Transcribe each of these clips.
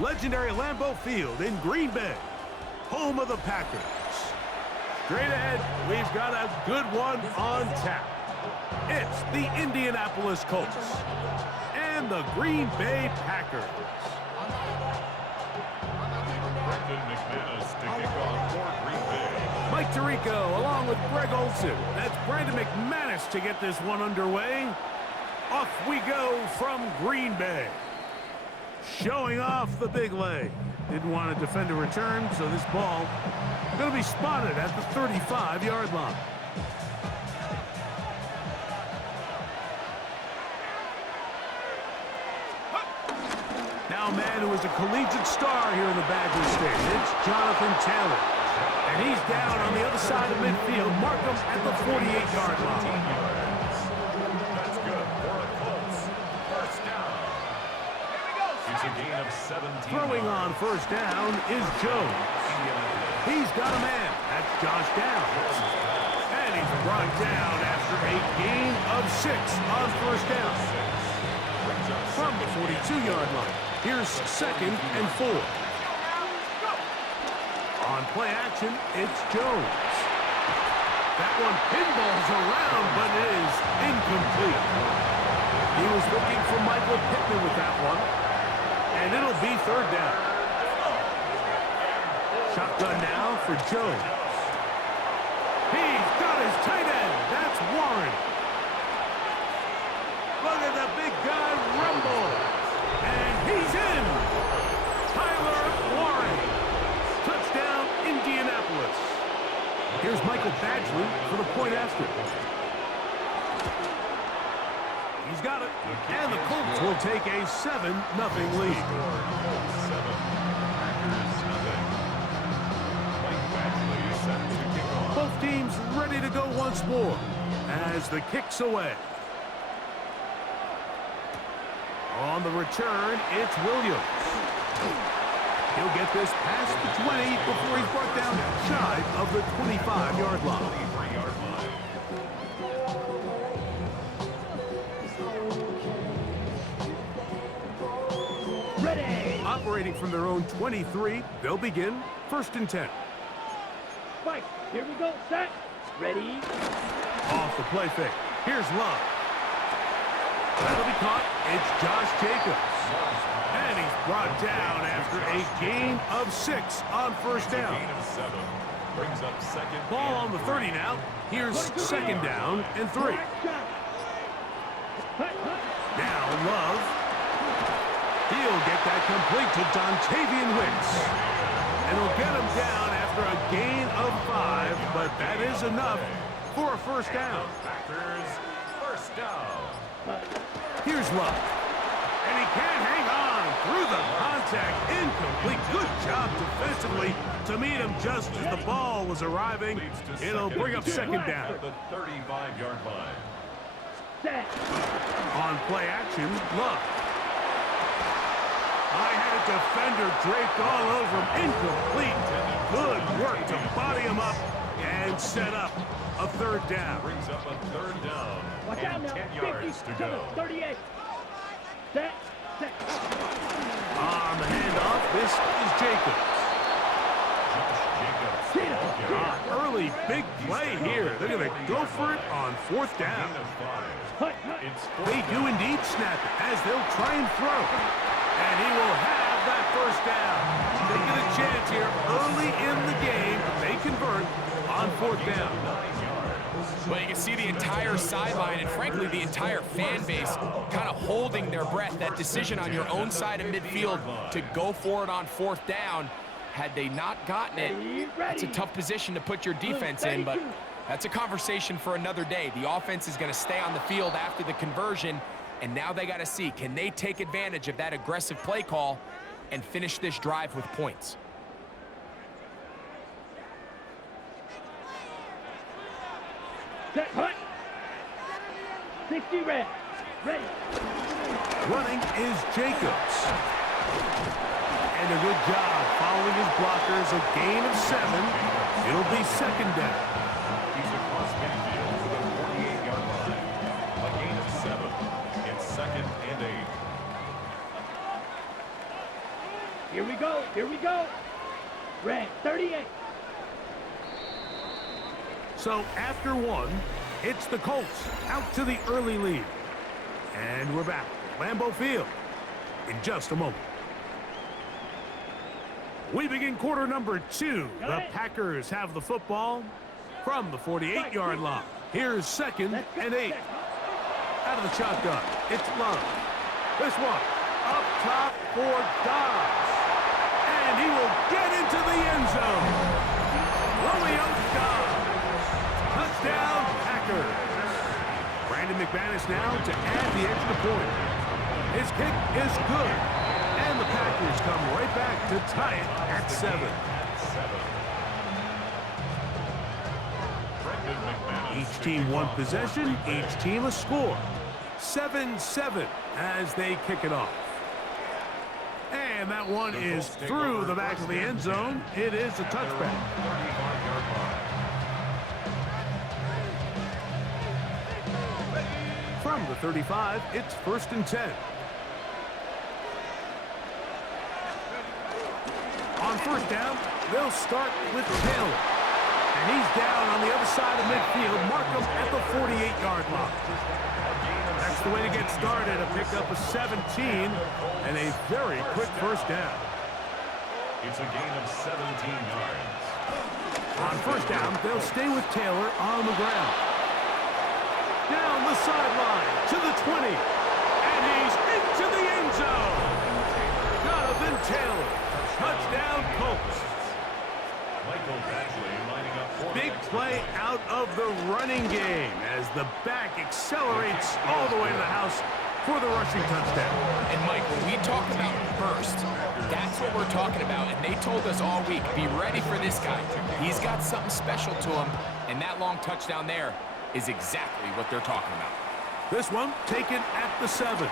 legendary Lambeau Field in Green Bay, home of the Packers. Straight ahead, we've got a good one on tap. It's the Indianapolis Colts and the Green Bay Packers. Mike Tirico along with Greg Olson. That's Brandon McManus to get this one underway. Off we go from Green Bay. Showing off the big leg. Didn't want to defend a return, so this ball going to be spotted at the 35-yard line. Now a man who is a collegiate star here in the Badger State. It's Jonathan Taylor. And he's down on the other side of midfield. Mark him at the 48-yard line. That's good for the Colts. First down. It's a gain of 17. Throwing on first down is Jones. He's got a man. That's Josh Downs. And he's brought down after a gain of 6 on first down. From the 42-yard line. Here's 2nd and 4. On play action, it's Jones. That one pinballs around, but it is incomplete. He was looking for Michael Pittman with that one. And it'll be 3rd down. Shotgun now for Jones. He's got his tight end. That's Warren. Look at the big guy rumble. And he's in. Tyler Warren. Touchdown, Indianapolis. Here's Michael Badgley for the point after. He's got it. And the Colts will take a 7-0 lead. Both teams ready to go once more as the kick's away. On the return, it's Williams. He'll get this past the 20 before he's brought down shy of the 25-yard line. Ready. Operating from their own 23, they'll begin 1st and 10. Fight. Here we go. Set. Ready. Off the play fake. Here's Love. That'll be caught. It's Josh Jacobs. And he's brought down after a gain of 6 on first down. Brings up 2nd. Ball on the 30 now. Here's 2nd down and 3. Now Love. He'll get that complete to Dontavian Wicks. And he'll get him down after a gain of 5, but that is enough for a first down. Packers, first down. Here's Love. And he can't hang on through the contact. Incomplete. Good job defensively to meet him just as the ball was arriving. It'll bring up 2nd down. At the 35-yard line. Set. On play action, Love. I had a defender draped all over him. Incomplete. Good work to body him up and set up a 3rd down. Brings up a 3rd down. Watch out And now. 10 yards to go. 38. Set. Set. On the handoff, this is Jacobs. Early big play here. They're going to go for it on 4th down. They do indeed snap it as they'll try and throw. And he will have that first down. Taking a chance here early in the game. They convert on 4th down. Well, you can see the entire sideline and, frankly, the entire fan base kind of holding their breath. That decision on your own side of midfield to go for it on 4th down, had they not gotten it, that's a tough position to put your defense in, but that's a conversation for another day. The offense is going to stay on the field after the conversion, and now they got to see, can they take advantage of that aggressive play call and finish this drive with points? Set. Hut. 60 red. Ready. Running is Jacobs. And a good job following his blockers. A gain of 7. It'll be 2nd down. He's across midfield to the 48-yard line. A gain of 7. It's 2nd and 8. Here we go. Here we go. Red 38. So after one, it's the Colts out to the early lead. And we're back at Lambeau Field in just a moment. We begin quarter number 2. The Packers have the football from the 48-yard line. Here's 2nd and 8. Out of the shotgun, it's Love. This one up top for Dobbs. And he will get into the end zone. Romeo Dobbs. Touchdown, Packers. Brandon McManus now to add the extra point. His kick is good. And the Packers come right back to tie it at 7. Each team one possession, each team a score. 7-7 as they kick it off. And that one is through the back of the end zone. It is a touchback. From the 35, it's 1st and 10. On 1st down, they'll start with Taylor. And he's down on the other side of midfield. Mark him at the 48-yard line. That's the way to get started. A pickup of 17 and a very quick 1st down. It's a gain of 17 yards. On 1st down, they'll stay with Taylor on the ground. Down the sideline to the 20. And he's into the end zone. Jonathan Taylor. Touchdown, Colts. Michael Badgley lining up for Big play out of the running game as the back accelerates all the way to the house for the rushing touchdown. And Mike, when we talk about burst, that's what we're talking about. And they told us all week, be ready for this guy. He's got something special to him. And that long touchdown there is exactly what they're talking about. This one taken at the 7.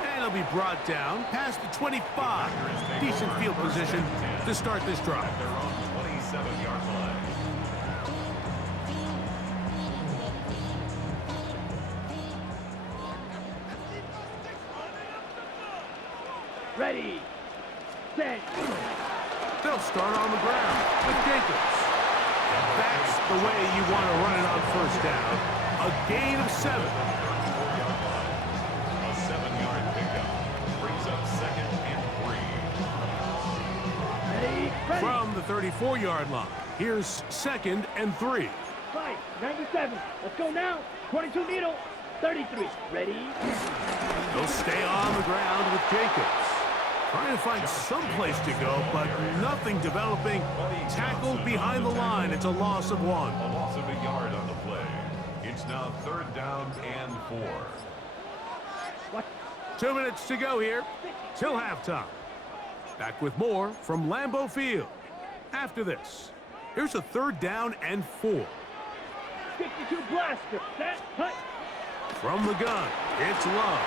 And it'll be brought down past the 25. Decent field position to start this drive. their own 27-yard line. Ready. Set. They'll start on the ground with Jacobs. And that's the way you want to run it on 1st down. A gain of 7. A 7-yard pickup brings up 2nd and 3. Ready. Ready. From the 34-yard line, here's 2nd and 3. 97. Let's go now. 22 needle. 33. Ready. They'll stay on the ground with Jacobs. Trying to find some place to go, but nothing developing. Tackled behind the line. It's a loss of 1. A loss of a yard on the play. It's now 3rd down and 4. What? 2 minutes to go here till halftime. Back with more from Lambeau Field. After this, here's a 3rd down and 4. 52 blaster. Set. Hut. From the gun, it's Love.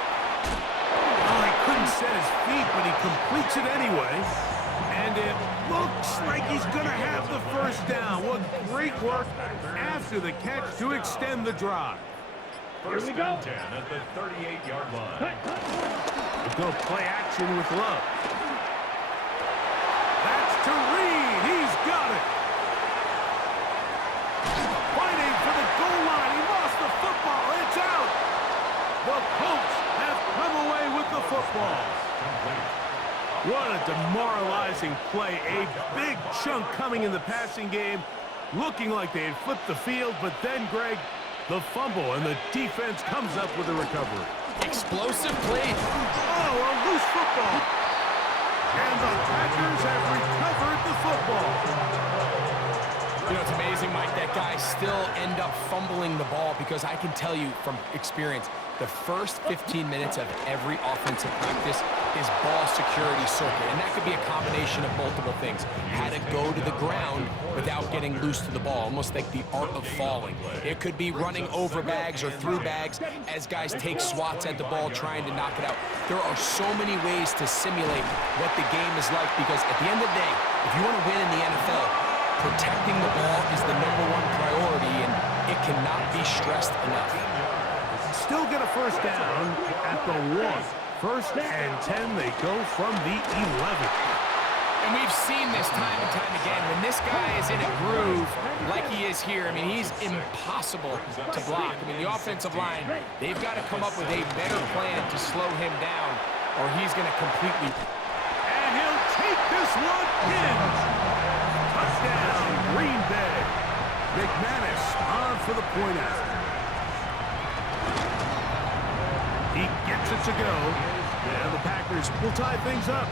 Oh, he couldn't set his feet, but he completes it anyway. And it looks like he's going to have the 1st down. What great work after the catch to extend the drive. First Here we go. and 10 at the 38-yard line. Hut. Hut. We'll go play action with Love. That's to Reed. He's got it. Fighting for the goal line. He lost the football. It's out. The Colts have come away with the football. What a demoralizing play. A big chunk coming in the passing game. Looking like they had flipped the field, but then, Greg, the fumble, and the defense comes up with a recovery. Explosive play. Oh, a loose football. And the Packers have recovered the football. You know, it's amazing, Mike, that guys still end up fumbling the ball because I can tell you from experience, the first 15 minutes of every offensive practice is ball security circuit, and that could be a combination of multiple things. How to go to the ground without getting loose to the ball, almost like the art of falling. It could be running over bags or through bags as guys take swats at the ball trying to knock it out. There are so many ways to simulate what the game is like because at the end of the day, if you want to win in the NFL, protecting the ball is the #1 priority, and it cannot be stressed enough. Still get a 1st down at the 1. First and 10, they go from the 11. And we've seen this time and time again. When this guy is in a groove like he is here, I mean, he's impossible to block. I mean, the offensive line, they've got to come up with a better plan to slow him down, or he's going to completely... And he'll take this one in. Touchdown, Green Bay. McManus on for the point after. He gets it to go. And the Packers will tie things up.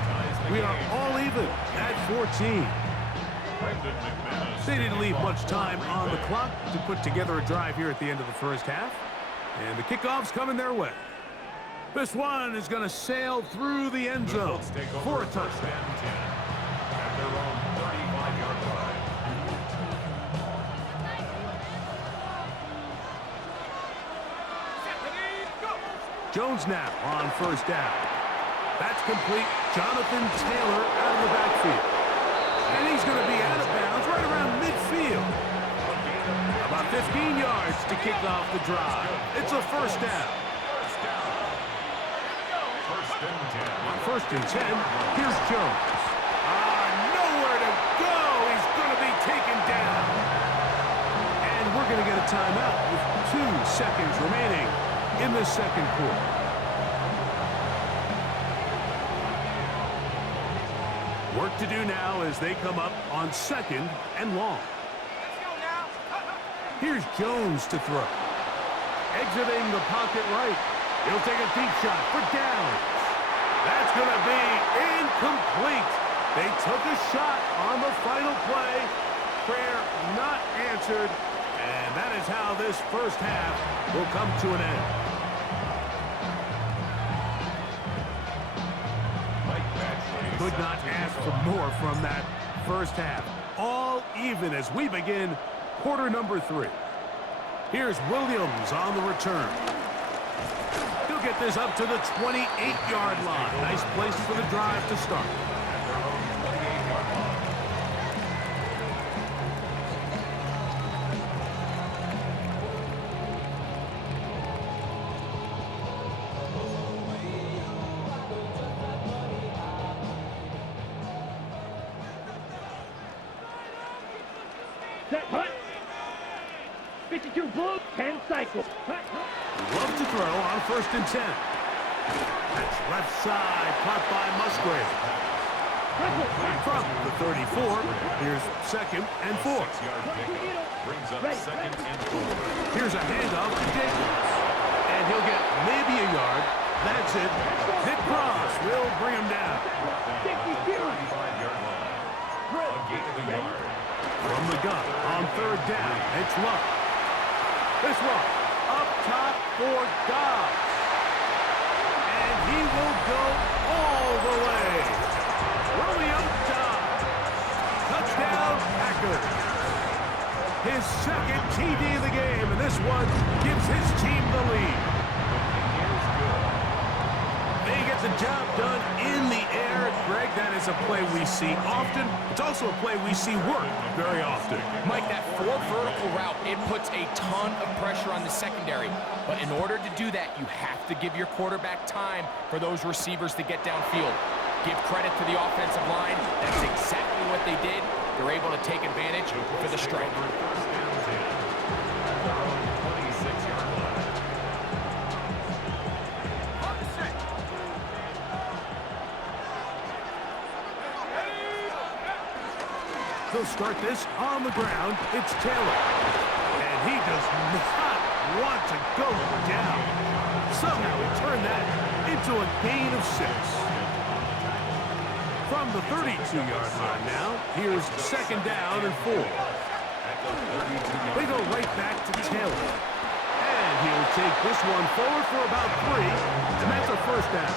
We are all even at 14. They didn't leave much time on the clock to put together a drive here at the end of the first half. And the kickoff's coming their way. This one is going to sail through the end zone for a touchdown. At their own 35-yard line. Jones now on first down. That's complete. Jonathan Taylor out of the backfield. And he's going to be out of bounds right around midfield. About 15 yards to kick off the drive. It's a first down. On first and 10, here's Jones. Nowhere to go. He's going to be taken down. And we're going to get a timeout with 2 seconds remaining in the second quarter. Work to do now as they come up on second and long. Here's Jones to throw. Exiting the pocket right. He'll take a deep shot for down. That's going to be incomplete. They took a shot on the final play. Prayer not answered. And that is how this first half will come to an end. Could not ask for more from that first half. All even as we begin quarter number 3. Here's Williams on the return. He'll get this up to the 28-yard line. Nice place for the drive to start. Set, punt. 52 blue, 10 cycle. Love to throw on first and 10. That's left side, caught by Musgrave. From the 34, here's second and 4. Brings up second and 4. Here's a handoff to Jacobs. And he'll get maybe a yard. That's it. Nick Cross will bring him down. 35-yard line. A gain of a yard. From the gun on third down, it's Luck. This one up top for Dobbs. And he will go all the way. Romeo Dobbs. Touchdown, Packers. His second TD of the game, and this one gives his team the lead. They get the job done in the air. Greg, that is a play we see often. It's also a play we see work very often. Mike, that 4 vertical route, it puts a ton of pressure on the secondary. But in order to do that, you have to give your quarterback time for those receivers to get downfield. Give credit to the offensive line. That's exactly what they did. They're able to take advantage for the strike. They'll start this on the ground. It's Taylor. And he does not want to go down. Somehow he turned that into a gain of 6. From the 32-yard line now, here's second down and 4. They go right back to Taylor. And he'll take this one forward for about 3. And that's a first down.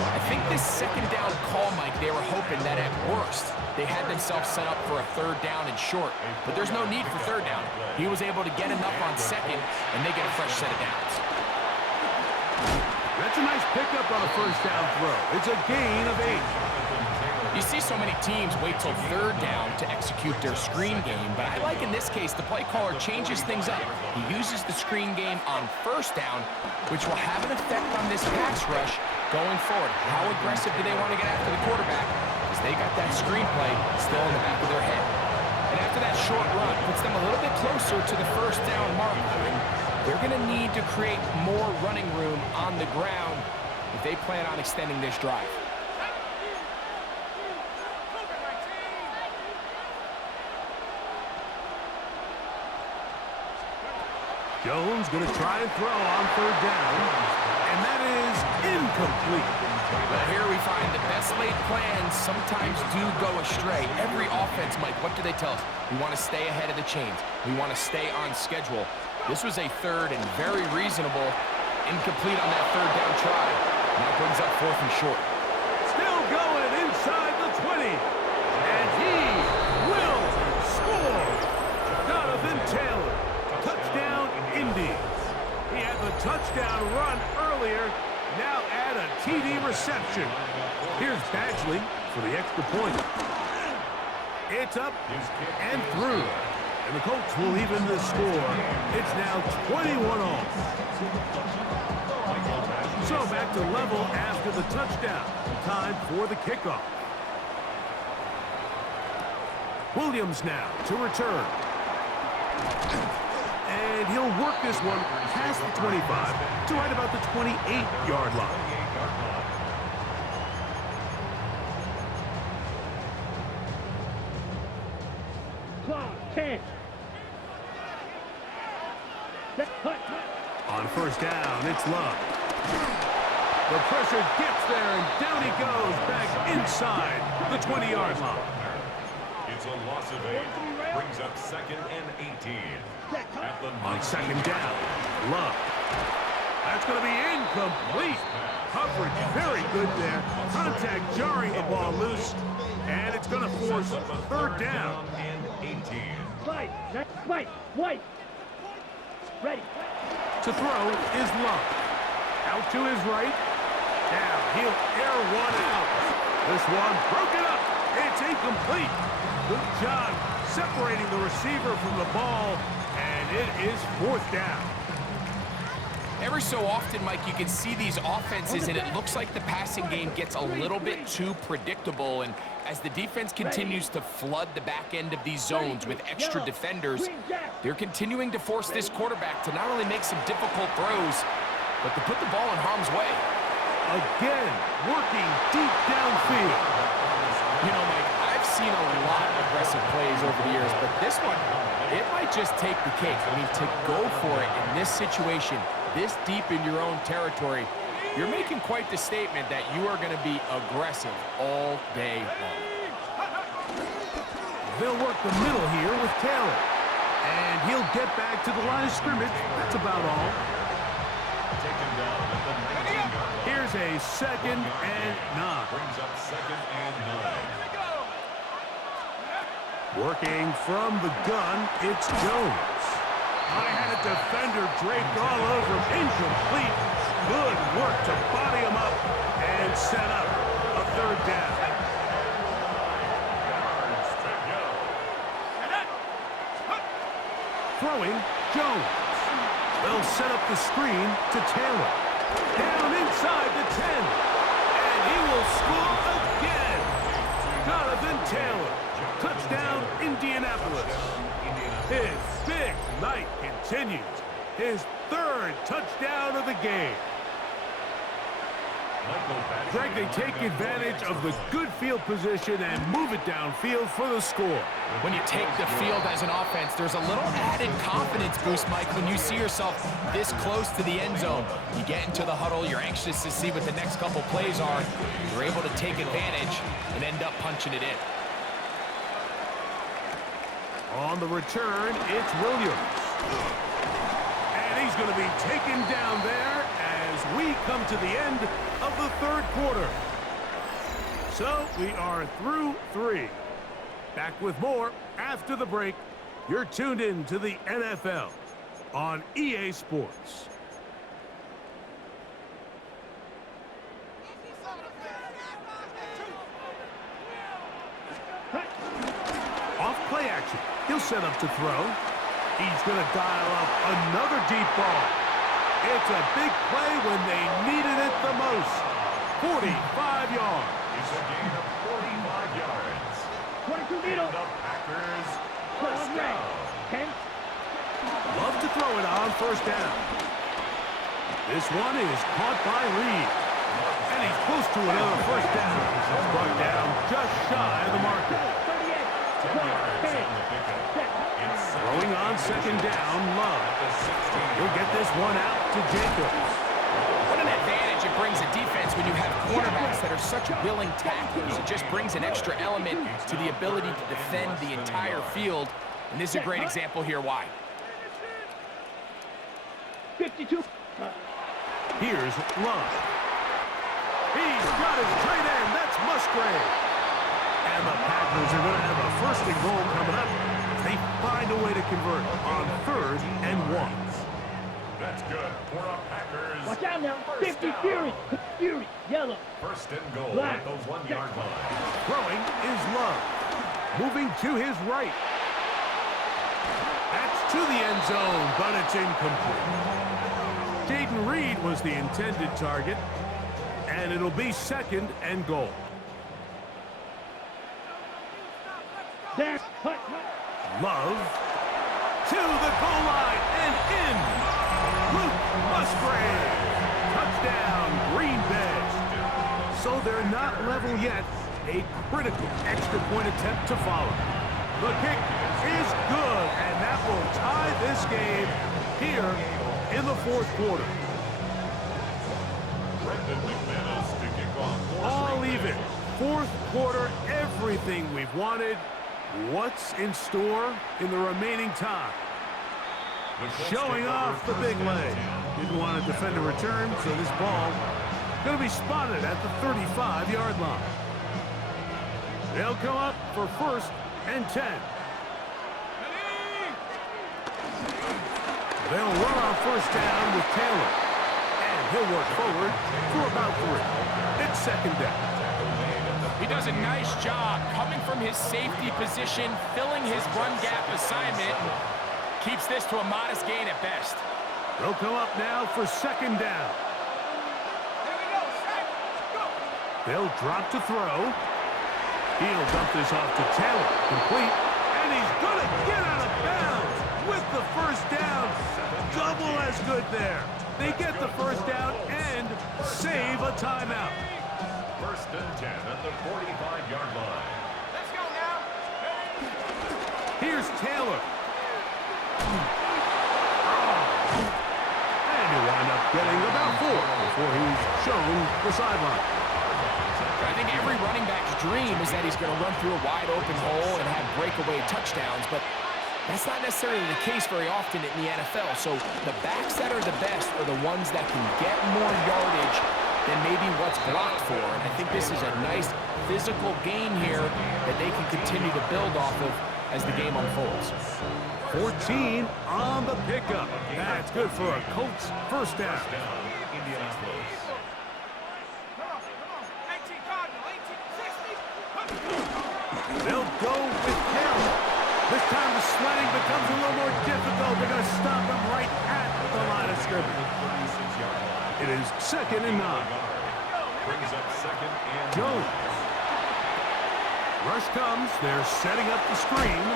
I think this second down call, Mike, they were hoping that at worst, they had themselves set up for a third down and short. But there's no need for third down. He was able to get enough on second, and they get a fresh set of downs. That's a nice pickup on a first down throw. It's a gain of 8. You see so many teams wait till third down to execute their screen game, but I like in this case the play caller changes things up. He uses the screen game on first down, which will have an effect on this pass rush going forward. How aggressive do they want to get after the quarterback? Because they got that screen play still in the back of their head. And after that short run, puts them a little bit closer to the first down marker. And they're going to need to create more running room on the ground if they plan on extending this drive. Jones going to try and throw on third down, and that is incomplete. But here we find the best laid plans sometimes do go astray. Every offense, Mike, what do they tell us? We want to stay ahead of the chains. We want to stay on schedule. This was a third and very reasonable. Incomplete on that third down try. Now brings up fourth and short. Still going inside the 20, and he will score. Donovan Taylor. Touchdown, Indians. He had the touchdown run earlier. Now add a TD reception. Here's Badgley for the extra point. It's up and through. And the Colts will even the score. It's now 21-all. So back to level after the touchdown. Time for the kickoff. Williams now to return. And he'll work this one past the 25 to right about the 28-yard line. Clock, 10. On first down, it's Love. The pressure gets there, and down he goes back inside the 20-yard line. It's a loss of 8. Brings up 2nd and 18. On second down, Love. That's going to be incomplete. Coverage very good there. Contact jarring the ball loose. And it's going to force third down. And 18. White. Ready. To throw is Love. Out to his right. Now he'll air one out. This one broken up. It's incomplete. Good job separating the receiver from the ball. And it is fourth down. Every so often, Mike, you can see these offenses, and it looks like the passing game gets a little bit too predictable. And as the defense continues to flood the back end of these zones with extra defenders, they're continuing to force this quarterback to not only make some difficult throws, but to put the ball in harm's way. Again, working deep downfield. You know, Mike, I've seen a lot of aggressive plays over the years, but this one, it might just take the cake. I mean, to go for it in this situation, this deep in your own territory, you're making quite the statement that you are going to be aggressive all day long. They'll work the middle here with Taylor. And he'll get back to the line of scrimmage. That's about all. Taken down at the 19-yard. Here's a 2nd and 9. Brings up 2nd and 9. Working from the gun, it's Jones. I had a defender draped all over him. Incomplete. Good work to body him up and set up a third down. Throwing, Jones. They'll set up the screen to Taylor. Down inside the 10. And he will score again. Donovan Taylor. Touchdown, Indianapolis. His big night continues. His third touchdown of the game. Greg, they take advantage of the good field position and move it downfield for the score. When you take the field as an offense, there's a little added confidence boost, Mike, when you see yourself this close to the end zone. You get into the huddle, you're anxious to see what the next couple plays are. You're able to take advantage and end up punching it in. On the return, it's Williams. And he's going to be taken down there as we come to the end of the third quarter. So we are through 3. Back with more after the break. You're tuned in to the NFL on EA Sports. motion. He'll set up to throw. He's going to dial up another deep ball. It's a big play when they needed it the most. 45 yards. It's a gain of 45 yards. 22 needle. The Packers First first down. down. 10. Love to throw it on first down. This one is caught by Reed. And he's close to another first down. He's brought down just shy of the marker. 38. 10 yards on the pickup. It's Throwing on second down, Love. He'll get this one out to Jacobs. What an advantage it brings a defense when you have cornerbacks that are such willing tacklers. It just brings an extra element to the ability to defend the entire field. And this is a great example here why. 52. Here's Love. He's got his tight end. That's Musgrave. And the Packers are going to have a first and goal coming up. They find a way to convert on 3rd and 1. That's good for the Packers. Watch out now. First 50 down. Fury. Fury. Yellow. First and goal Black. at the 1-yard line. Throwing is Love. Moving to his right. That's to the end zone, but it's incomplete. Jaden Reed was the intended target, and it'll be 2nd and goal. Dash. Hut. Love to the goal line and in. Luke Musgrave. Touchdown, Green Bay. So they're not level yet. A critical extra point attempt to follow. The kick is good, and that will tie this game here in the 4th quarter. Brendan McManus to kick off. All even. 4th quarter, everything we've wanted. What's in store in the remaining time? Showing off the big leg. Didn't want to defend a return, so this ball going to be spotted at the 35-yard line. They'll come up for 1st and 10. They'll run on first down with Taylor. And he'll work forward for about 3. It's 2nd down. He does a nice job coming from his safety position, filling his run gap assignment. Keeps this to a modest gain at best. They'll come up now for 2nd down. They'll drop to throw. He'll dump this off to Taylor. Complete. And he's going to get out of bounds with the first down. Double as good there. They get the first down and save a timeout. 1st and 10 at the 45-yard line. Let's go now. Here's Taylor. And he'll wind up getting about 4 before he's shown the sideline. I think every running back's dream is that he's going to run through a wide open hole and have breakaway touchdowns, but that's not necessarily the case very often in the NFL. So the backs that are the best are the ones that can get more yardage than maybe what's blocked for. And I think this is a nice physical gain here that they can continue to build off of as the game unfolds. 14 on the pickup. That's good for a Colts first down. Indianapolis. They'll go with Taylor. This time the sledding becomes a little more difficult. They're going to stop him right at the line of scrimmage. 36-yard line. It is 2nd and 9. Brings up 2nd and Jones. Rush comes. They're setting up the screen.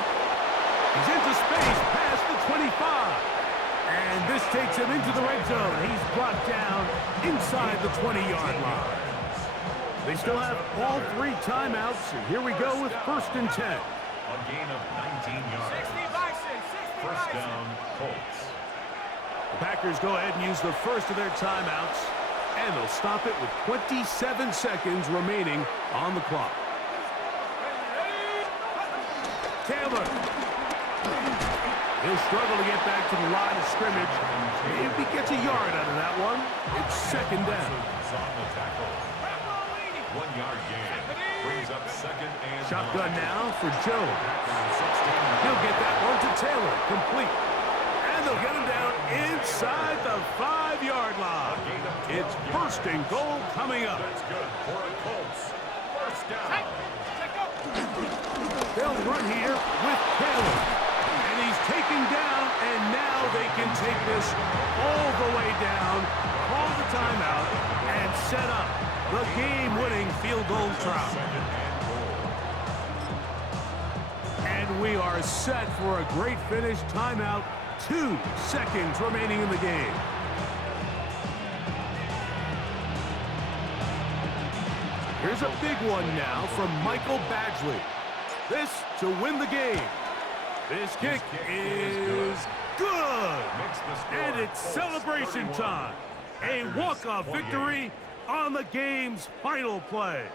He's into space past the 25. And this takes him into the red zone. He's brought down inside the 20-yard line. They still have all 3 timeouts. And here we go with 1st and 10. A gain of 19 yards. First down, Colts. The Packers go ahead and use the first of their timeouts, and they'll stop it with 27 seconds remaining on the clock. Taylor. He'll struggle to get back to the line of scrimmage. Maybe gets a yard out of that one. It's 2nd down. On the tackle. 1-yard gain. Brings up 2nd and Shotgun 9. now for Jones. 16. He'll get that one to Taylor. Complete. And they'll get him down inside the 5-yard line. It's 1st and goal coming up. That's good for the Colts. First down. They'll run here with Taylor. And he's taken down, and now they can take this all the way down, call the timeout, and set up the game-winning field goal try. And we are set for a great finish. Timeout, 2 seconds remaining in the game. Here's a big one now from Michael Badgley. This to win the game. This kick is good. And it's celebration time. A walk-off victory on the game's final play.